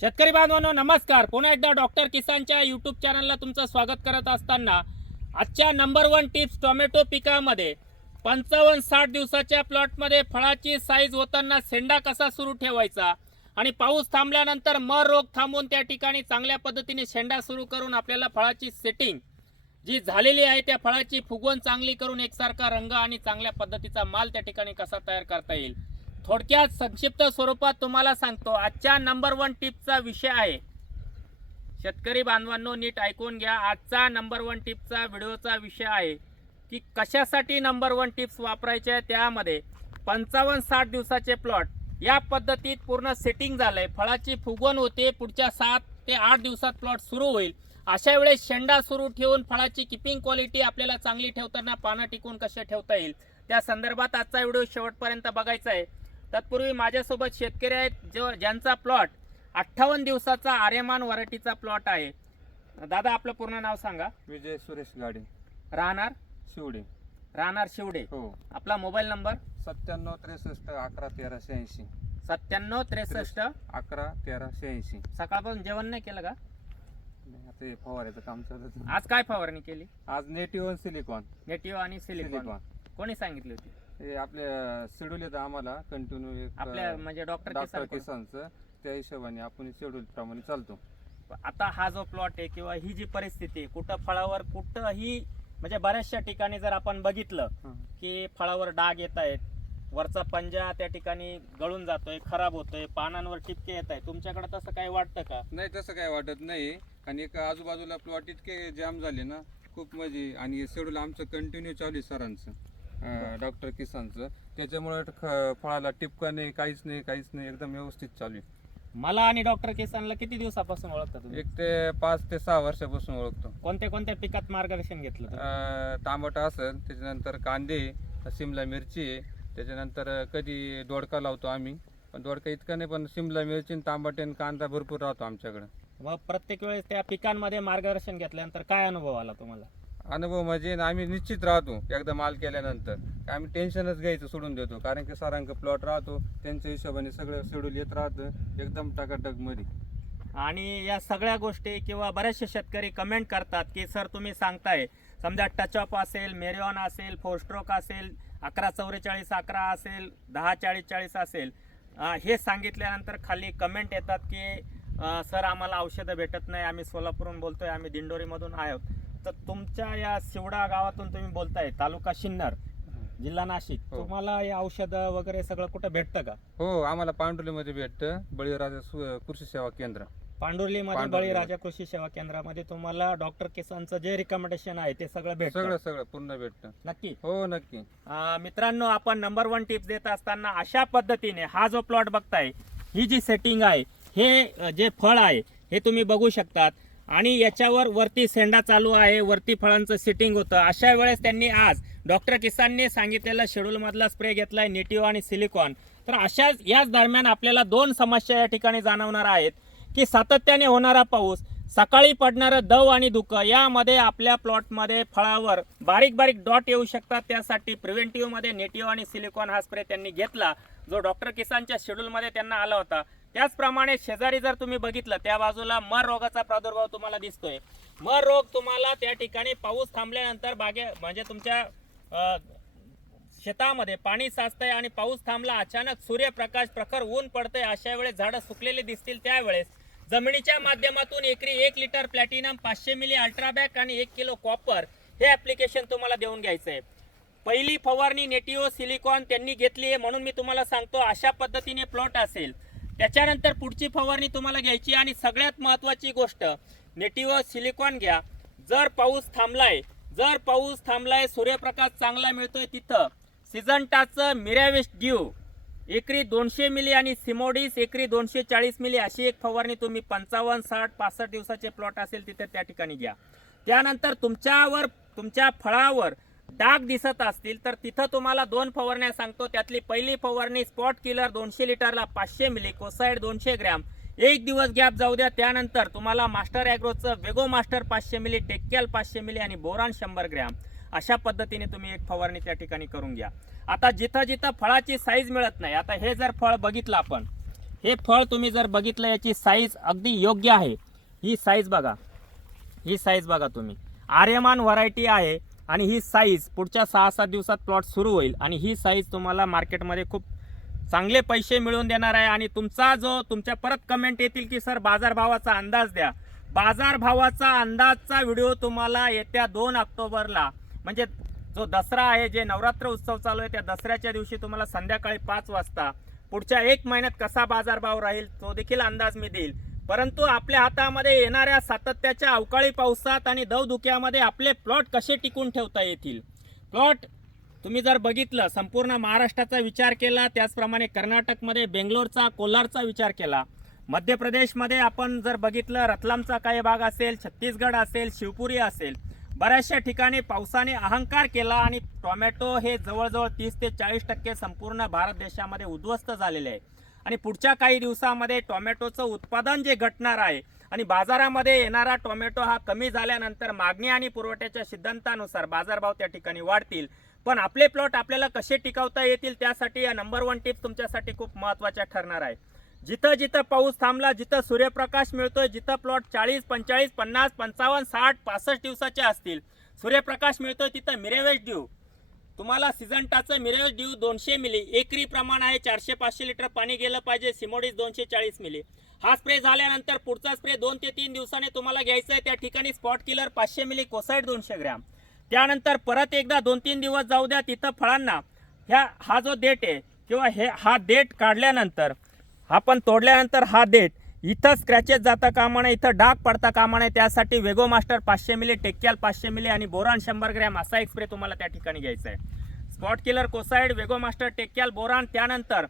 शेतकरी बांधवांनो नमस्कार. पुन्हा एकदा डॉक्टर किसानच्या यूट्यूब चॅनलला तुमचं स्वागत करत असताना आजच्या नंबर वन टिप्स टोमॅटो पिकामध्ये पंचावन्न साठ दिवसाच्या प्लॉटमध्ये फळाची साईज होताना सेंडा कसा सुरू ठेवायचा आणि पाऊस थांबल्यानंतर मर रोग थांबून त्या ठिकाणी चांगल्या पद्धतीने शेंडा सुरू करून आपल्याला फळाची सेटिंग जी झालेली आहे त्या फळाची फुगवण चांगली करून एकसारखा रंग आणि चांगल्या पद्धतीचा माल त्या ठिकाणी कसा तयार करता येईल. थोडक्यात संक्षिप्त स्वरूपात तुम्हाला सांगतो. आजच्या नंबर वन टिपचा विषय आहे. शेतकरी बांधवांनो नीट ऐकून घ्या. आजचा नंबर वन टिपचा व्हिडिओचा विषय आहे की कशासाठी नंबर वन टिप्स वापरायचे आहे त्यामध्ये पंचावन्न साठ दिवसाचे प्लॉट या पद्धतीत पूर्ण सेटिंग झालंय. फळाची फुगवण होते पुढच्या सात ते आठ दिवसात प्लॉट सुरू होईल. अशा वेळेस शेंडा सुरू ठेवून फळाची किपिंग क्वालिटी आपल्याला चांगली ठेवताना पानं टिकून कसे ठेवता येईल? त्या संदर्भात आजचा व्हिडिओ शेवटपर्यंत बघायचा आहे. तत्पूर्वी माझ्यासोबत शेतकरी आहेत जो ज्यांचा प्लॉट अठ्ठावन्न दिवसाचा आर्यमान व्हरायटीचा प्लॉट आहे. दादा आपलं पूर्ण नाव सांगा. विजय सुरेश गाडे. राहणार? शिवडे. राहणार शिवडे. हो. आपला मोबाईल नंबर? सत्त्याण्णव त्रेसष्ट अकरा तेरा शहाऐंशी. सत्त्याण्णव त्रेसष्ट? अकरा तेरा शहाऐंशी. सकाळपासून जेवण नाही केलं का? आता हे फवारायचं काम चालत आज काय फवारणी केली? आज नेटिव्ह सिलिकॉन. नेटिव्ह आणि सिलिकॉन. सिलिकॉन. कोणी सांगितली होती? हे आपल्या शेड्यूल येतं आम्हाला कंटिन्यू आपल्या म्हणजे डॉक्टर डॉक्टर किसान किसानचं त्या हिशोबाने आपण शेड्यूल प्रमाणे चालतो. आता हा जो प्लॉट आहे किंवा ही जी परिस्थिती आहे कुठं फळावर कुठंही म्हणजे बऱ्याचशा ठिकाणी जर आपण बघितलं की फळावर डाग येत आहेत वरचा पंजा त्या ठिकाणी गळून जातोय खराब होतोय पानांवर टिपके येत आहे तुमच्याकडे तसं काही वाटतं का? नाही तसं काय वाटत नाही. आणि एक आजूबाजूला प्लॉट इतके जाम झाले ना खूप म्हणजे आणि शेड्यूल आमचं कंटिन्यू चालू आहे सरांचं. डॉक्टर किसानचं. त्याच्यामुळे फळाला टिपका नाही काहीच नाही काहीच नाही एकदम व्यवस्थित चालू आहे. मला आणि डॉक्टर किसानला किती दिवसापासून ओळखता तुम्ही? एक ते पाच ते सहा वर्षापासून ओळखतो. कोणत्या कोणत्या पिकात मार्गदर्शन घेतलं तुम्ही? अं, टमाटा असेल त्याच्यानंतर कांदे सिमला मिरची आहे त्याच्यानंतर कधी दोडका लावतो आम्ही. पण दोडका इतका नाही पण सिमला मिरची आणि टमाटे आणि कांदा भरपूर राहतो आमच्याकडे. मग प्रत्येक वेळेस त्या पिकांमध्ये मार्गदर्शन घेतल्यानंतर काय अनुभव आला तुम्हाला? अनुभव म्हणजे आम्ही निश्चित राहतो एकदा माल केल्यानंतर. आम्ही टेन्शनच घ्यायचं सोडून देतो. कारण की सरांक प्लॉट राहतो त्यांच्या हिशोबाने सगळं शेड्यूल येत राहतं एकदम टकाटकमध्ये. आणि या सगळ्या गोष्टी किंवा बरेचसे शेतकरी कमेंट करतात की सर तुम्ही सांगताय समजा टचअप असेल मेरिऑन असेल फोरस्ट्रोक असेल अकरा चौवेचाळीस अकरा असेल दहा चाळीस चाळीस असेल. हे सांगितल्यानंतर खाली कमेंट येतात की सर आम्हाला औषधं भेटत नाही आम्ही सोलापूरहून बोलतोय आम्ही दिंडोरीमधून आहोत. तर तुमच्या या शिवडा गावातून तुम्ही बोलताय तालुका सिन्नर जिल्हा नाशिक. हो. तुम्हाला हे औषधं वगैरे सगळं कुठं भेटतं का? हो आम्हाला पांडुलीमध्ये भेटतं बळीराजा सु- कृषी सेवा केंद्र. पांडुर्लीमध्ये पांडुर्ली. बळीराजा कृषी सेवा केंद्रामध्ये तुम्हाला डॉक्टर किसानचं जे रिकमेंडेशन आहे ते सगळं भेटतं. सगळं सगळं पूर्ण भेटतं. नक्की? हो नक्की. अं, मित्रांनो आपण नंबर वन टिप्स देत असताना अशा पद्धतीने हा जो प्लॉट बघताय ही जी सेटिंग आहे हे अं, जे फळ आहे हे तुम्ही बघू शकतात. आणि याच्यावर वरती सेंडा चालू आहे वरती फळांचं सिटिंग होतं. अशा वेळेस त्यांनी आज डॉक्टर किसानने सांगितलेला शेड्यूलमधला स्प्रे घेतला आहे नेटिव्ह आणि सिलिकॉन तर अशाच याच दरम्यान आपल्याला दोन समस्या या ठिकाणी जाणवणार आहेत की सातत्याने होणारा पाऊस सकाळी पडणारं दव आणि धुकं यामध्ये आपल्या प्लॉटमध्ये फळावर बारीक बारीक डॉट येऊ शकतात. त्यासाठी प्रिव्हेंटिव्हमध्ये नेटिव्ह आणि सिलिकॉन हा स्प्रे त्यांनी घेतला जो डॉक्टर किसानच्या शेड्यूलमध्ये त्यांना आला होता. त्याचप्रमाणे शेजारी जर तुम्ही बघितलं त्या बाजूला मर रोगाचा प्रादुर्भाव तुम्हाला दिसतोय. मर रोग तुम्हाला त्या ठिकाणी पाऊस थांबल्यानंतर बागे म्हणजे तुमच्या शेतामध्ये पाणी साचतंय आणि पाऊस थांबला अचानक सूर्यप्रकाश प्रखर ऊन पडतंय अशा वेळेस झाडं सुकलेली दिसतील त्यावेळेस. जमिनीच्या माध्यमातून एकरी एक लिटर प्लॅटिनम पाचशे मिली अल्ट्राबॅक आणि एक किलो कॉपर हे ॲप्लिकेशन तुम्हाला देऊन घ्यायचं आहे पहिली फवारणी नेटिओ सिलिकॉन त्यांनी घेतली आहे म्हणून मी तुम्हाला सांगतो अशा पद्धतीने प्लॉट असेल. त्याच्यानंतर पुढची फवारणी तुम्हाला घ्यायची आणि सगळ्यात महत्त्वाची गोष्ट नेटिव्ह सिलिकॉन घ्या. जर पाऊस थांबलाय जर पाऊस थांबलाय सूर्यप्रकाश चांगला मिळतोय तिथं. सिजंटाचं मिरॅवेस्ट ड्यू एकरी दोनशे मिली आणि सिमोडिस एकरी दोनशे चाळीस मिली अशी एक फवारणी तुम्ही पंचावन्न साठ पासष्ट दिवसाचे प्लॉट असेल तिथे त्या ठिकाणी घ्या. त्यानंतर तुमच्यावर तुमच्या फळावर डाग दिसत असतील तर तिथं तुम्हाला दोन फवारण्या सांगतो. त्यातली पहिली फवारणी स्पॉट किलर दोनशे लिटरला पाचशे मिली कोसाईड दोनशे ग्रॅम. एक दिवस गॅप जाऊ द्या. त्यानंतर तुम्हाला मास्टर ॲग्रोचं वेगो मास्टर पाचशे मिली टेक्याल पाचशे मिली आणि बोरान शंभर ग्रॅम. अशा पद्धतीने तुम्ही एक फवारणी त्या ठिकाणी करून घ्या. आता जिथं जिथं फळाची साईज मिळत नाही आता हे जर फळ बघितलं आपण. हे फळ तुम्ही जर बघितलं याची साईज अगदी योग्य आहे. ही साईज बघा. ही साईज बघा तुम्ही. आर्यमान व्हरायटी आहे. आणि ही साईज पुढच्या सहा सात दिवसात प्लॉट सुरू होईल. आणि ही साईज तुम्हाला मार्केटमध्ये खूप चांगले पैसे मिळवून देणार आहे. आणि तुमचा जो तुमच्या परत कमेंट येतील की सर बाजारभावाचा अंदाज द्या. बाजारभावाचा अंदाजचा व्हिडिओ तुम्हाला येत्या दोन ऑक्टोबरला म्हणजे जो दसरा आहे जे नवरात्र उत्सव चालू आहे त्या दसऱ्याच्या दिवशी तुम्हाला संध्याकाळी पाच वाजता पुढच्या एक महिन्यात कसा बाजारभाव राहील तो देखील अंदाज मी देईल. परंतु आपल्या हातामध्ये येणाऱ्या सातत्याच्या अवकाळी पावसात आणि दवधुक्यामध्ये आपले प्लॉट कसे टिकून ठेवता येतील? प्लॉट तुम्ही जर बघितलं संपूर्ण महाराष्ट्राचा विचार केला त्याचप्रमाणे कर्नाटकमध्ये बेंगलोरचा कोल्हारचा विचार केला. मध्य प्रदेशमध्ये आपण जर बघितलं रतलामचा काही भाग असेल छत्तीसगड असेल शिवपुरी असेल बऱ्याचशा ठिकाणी पावसाने अहंकार केला आणि टोमॅटो हे जवळजवळ तीस ते चाळीस टक्के संपूर्ण भारत देशामध्ये उद्ध्वस्त झालेले आहे. आणि पुढच्या काही दिवसामध्ये टोमॅटोचं उत्पादन जे घटणार आहे आणि बाजारामध्ये येणारा टोमॅटो हा कमी झाल्यानंतर मागणी आणि पुरवठ्याच्या सिद्धांतानुसार बाजारभाव त्या ठिकाणी वाढतील. पण आपले प्लॉट आपल्याला कसे टिकवता येतील त्यासाठी या नंबर वन टिप्स तुमच्यासाठी खूप महत्त्वाच्या ठरणार आहे. जिथं जिथं पाऊस थांबला जिथं सूर्यप्रकाश मिळतोय जिथं प्लॉट चाळीस पंचेचाळीस पन्नास पंचावन्न साठ पासष्ट दिवसाचे असतील सूर्यप्रकाश मिळतोय तिथं मिरेवेश ड्यू तुम्हाला सिजंटाचं मिरेवेज ड्यू दोनशे मिली एकरी प्रमाण आहे चारशे पाचशे लिटर पाणी गेलं पाहिजे सिमोडीस दोनशे चाळीस मिली. हा स्प्रे झाल्यानंतर पुढचा स्प्रे दोन ते तीन दिवसाने तुम्हाला घ्यायचा आहे. त्या ठिकाणी स्पॉट किलर पाचशे मिली कोसाईड दोनशे ग्रॅम. त्यानंतर परत एकदा दोन तीन दिवस जाऊ द्या तिथं फळांना ह्या हा जो देठ आहे किंवा हे हा देठ काढल्यानंतर आपण तोडल्यानंतर हा देठ इथं स्क्रॅचेस जाता कामा नये इथं डाग पडता कामा नये त्यासाठी वेगो मास्टर पाचशे मिली टेक्याल पाचशे मिली आणि बोरान शंभर ग्रॅम असा एक स्प्रे तुम्हाला त्या ठिकाणी घ्यायचा आहे. स्पॉट किलर कोसाईड वेगो मास्टर टेक्याल बोरान त्यानंतर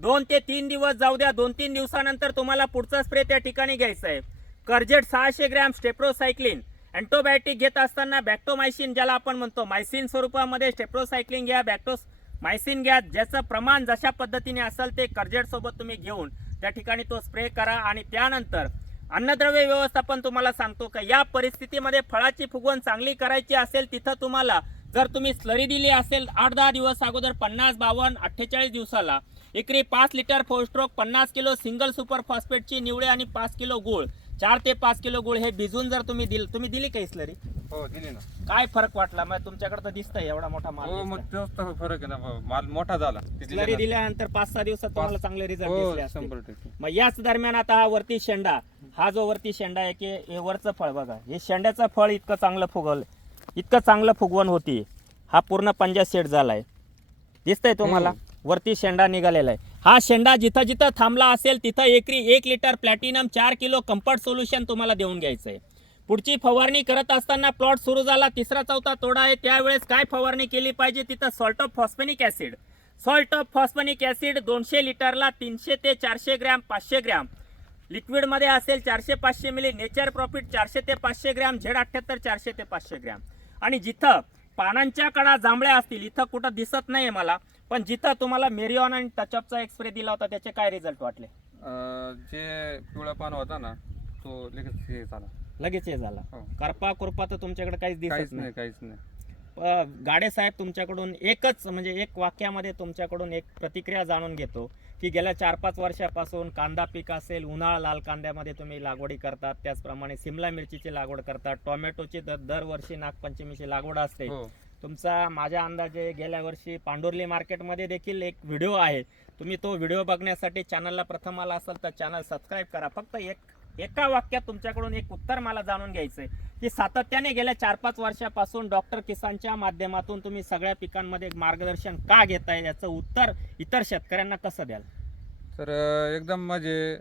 दोन ते तीन दिवस जाऊ द्या दोन तीन दिवसानंतर तुम्हाला पुढचा स्प्रे त्या ठिकाणी घ्यायचा आहे. कर्जेट सहाशे ग्रॅम स्टेप्रोसायक्लिन. अँटोबायोटिक घेत असताना बॅक्टोमायसिन ज्याला आपण म्हणतो मायसिन स्वरूपामध्ये स्टेप्रोसायक्लिन घ्या बॅक्टोस मायसिन घ्या. ज्याचं प्रमाण जशा पद्धतीने असेल ते कर्जेटसोबत तुम्ही घेऊन त्या ठिकाणी तो स्प्रे करा आणि त्यानंतर अन्नद्रव्य व्यवस्थापन तुम्हाला सांगतो का या परिस्थितीमध्ये फळाची फुगवण चांगली करायची असेल तिथं तुम्हाला जर तुम्ही स्लरी दिली असेल आठ दहा दिवस अगोदर पन्नास बावन्न अठ्ठेचाळीस दिवसाला एकरी पाच लिटर फोस्ट्रोक पन्नास किलो सिंगल सुपर फॉस्फेटची निवडे आणि पाच किलो गुळ चार ते पाच किलो गुळ हे भिजून जर तुम्ही दिल तुम्ही दिली काही स्लरी हो दिली ना काय फरक वाटला मग तुमच्याकडे तर दिसतंय एवढा मोठा माल हो मग दिसतोय. तोच तर फरक आहे ना. माल मोठा झाला ते दिल्यानंतर. दिल्यानंतर पाच सहा दिवसात तुम्हाला चांगले रिझल्ट हो दिसले असतील शंभर टक्के मग याच दरम्यान आता हा वरती शेंडा हा जो वरती शेंडा आहे की हे वरचं फळ बघा हे शेंड्याचं फळ इतकं चांगलं फुगवलं इतकं चांगलं फुगवण होती हा पूर्ण पंजा सेट झालाय दिसतंय तुम्हाला. वरती शेंडा निघालेला आहे. हा शेंडा जिथं जिथं थांबला असेल तिथं एकरी एक लिटर प्लॅटिनम चार किलो कम्फर्ट सोल्युशन तुम्हाला देऊन घ्यायचं आहे पुढची फवारणी करत असताना प्लॉट सुरू झाला तिसरा चौथा तोडा आहे. त्यावेळेस काय फवारणी केली पाहिजे? तिथं salt of phosphonic acid salt of phosphonic acid दोनशे लिटरला तीनशे ते चारशे ग्रॅम पाचशे ग्रॅम. लिक्विडमध्ये असेल चारशे पाचशे मिली नेचर प्रॉफिट चारशे ते पाचशे ग्रॅम झेड अठ्ठ्याहत्तर चारशे ते पाचशे ग्रॅम. आणि जिथं पानांच्या कडा जांभळ्या असतील इथं कुठं दिसत नाही मला पण जिथं तुम्हाला मेरिऑन आणि टचअपचा एक स्प्रे दिला होता त्याचे काय रिझल्ट वाटले? अं, जे पिवळा पान होता ना तो लगेच हे झाला. लगेच हे झाला. हो. करपा कुरपा तर तुमच्याकडे काहीच काहीच दिसत नाही नाही. काहीच नाही. गाडे साहेब तुमच्याकडून एकच म्हणजे एक वाक्यामध्ये तुमच्याकडून एक प्रतिक्रिया जाणून घेतो की गेल्या चार पाच वर्षापासून कांदा पीक असेल उन्हाळा लाल कांद्यामध्ये तुम्ही लागवडी करतात त्याचप्रमाणे सिमला मिरचीची लागवड करतात टोमॅटोची दर दरवर्षी नागपंचमीची लागवड असते. हो. तुमचा माझ्या अंदाजे गेल्या वर्षी पांडुर्ली मार्केटमध्ये देखील एक व्हिडिओ आहे. तुम्ही तो व्हिडिओ बघण्यासाठी चॅनलला प्रथम आला असाल तर चॅनल सबस्क्राईब करा. फक्त एक एका वाक्यात तुमच्याकडून एक उत्तर मला जाणून घ्यायचं आहे की सातत्याने गेल्या चार पाच वर्षापासून डॉक्टर किसानच्या माध्यमातून तुम्ही सगळ्या पिकांमध्ये मार्गदर्शन का घेताय याचं उत्तर इतर शेतकऱ्यांना कसं द्याल? तर एकदम म्हणजे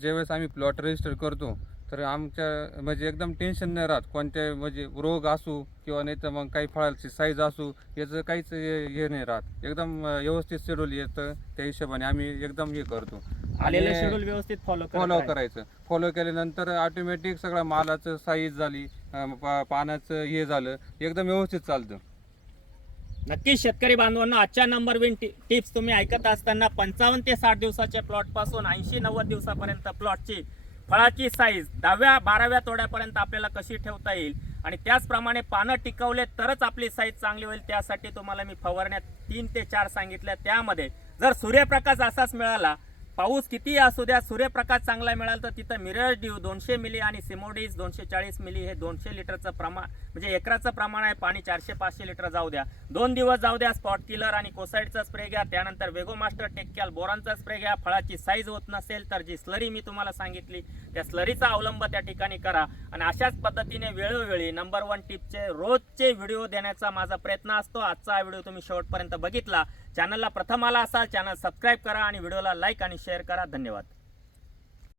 ज्यावेळेस आम्ही प्लॉट रजिस्टर करतो तर आमच्या म्हणजे एकदम टेन्शन नाही राहत. कोणत्या म्हणजे रोग असू किंवा नाही तर मग काही फळाची साईज असू याचं काहीच हे नाही राहत. एकदम व्यवस्थित शेड्यूल येतं त्या हिशोबाने आम्ही एकदम हे करतो. आलेलं शेड्यूल व्यवस्थित फॉलो फॉलो करायचं. फॉलो केल्यानंतर ऑटोमॅटिक सगळं मालाचं साईज झाली अं, पा- पानाचं हे झालं एकदम व्यवस्थित चालतं. नक्कीच शेतकरी बांधवांना आजच्या नंबर विन टिप्स तुम्ही ऐकत असताना पंचावन्न ते साठ दिवसाच्या प्लॉटपासून ऐंशी नव्वद दिवसापर्यंत प्लॉटची फळाची साईज दहाव्या बाराव्या तोड्यापर्यंत आपल्याला कशी ठेवता येईल? आणि त्याचप्रमाणे पानं टिकवले तरच आपली साईज चांगली होईल. त्यासाठी तुम्हाला मी फवारण्यात तीन ते चार सांगितल्या. त्यामध्ये जर सूर्यप्रकाश असाच मिळाला पाऊस कितीही असू द्या सूर्यप्रकाश चांगला मिळाला तर तिथं मिरर ड्यू दोनशे मिली आणि सिमोडीज दोनशे चाळीस मिली हे दोनशे लिटरचं प्रमाण म्हणजे एकराचं प्रमाण आहे पाणी चारशे पाचशे लिटर जाऊ द्या. दोन दिवस जाऊ द्या स्पॉट किलर आणि कोसाईडचा स्प्रे घ्या. त्यानंतर वेगो मास्टर टेक्कॅल बोरांचा स्प्रे घ्या. फळाची साईज होत नसेल तर जी स्लरी मी तुम्हाला सांगितली त्या स्लरीचा अवलंब त्या ठिकाणी करा. आणि अशाच पद्धतीने वेळोवेळी नंबर वन टिपचे रोजचे व्हिडिओ देण्याचा माझा प्रयत्न असतो. आजचा हा व्हिडिओ तुम्ही शेवटपर्यंत बघितला. चॅनलला प्रथम आला असाल चॅनल सबस्क्राईब करा आणि व्हिडिओला लाईक आणि शेअर करा. धन्यवाद.